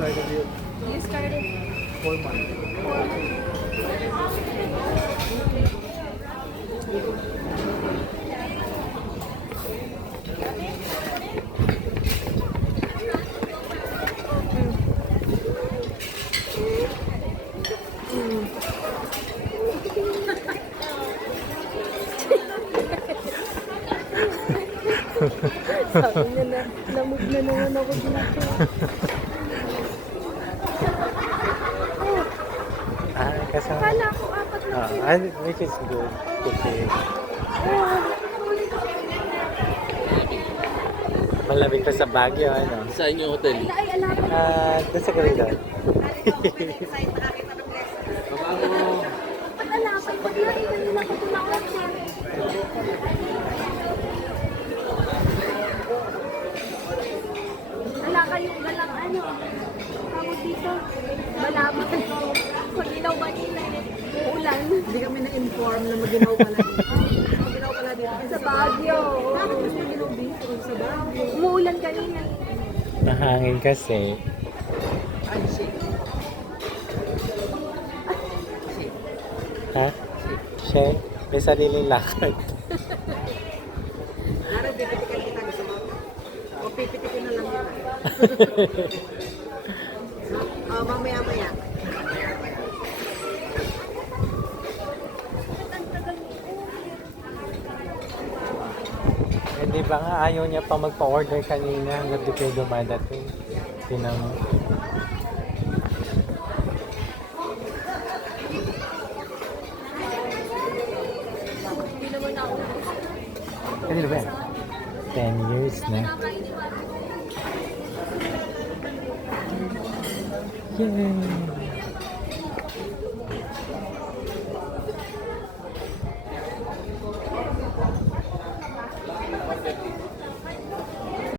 started it You started 4 months. 4 months. Sabi niya na, lamog na naman ako dito. Kasama. Kala ko apat na Which is good. Okay. Malamig pa sa Baguio, ano? Saan yung hotel? Ay, alam. Doon sa Corridor. Ba't alapan? Ba't nakita nila ko tumawag siya? Wala kayong galang ano? Tawag dito. Malaban. Paginaw Manila. Uulan. Hindi kami na-inform na maginaw pala dito. Maginaw pala dito. Sa Baguio. Bakit mas maginaw dito? Sa Baguio. Umuulan kanina. Mahangin kasi. Ay, shit. Ha? Siya, may sariling lakad. Lara, pipitikan kita. Gusto mo? O pipitikin na lang kita. Mamaya-maya. Hindi ba nga ayaw niya pa magpa-order kanina hanggang di kayo dumadating. Tinang... Hindi naman ako. Kanina ba yan? 10 years na. Yay!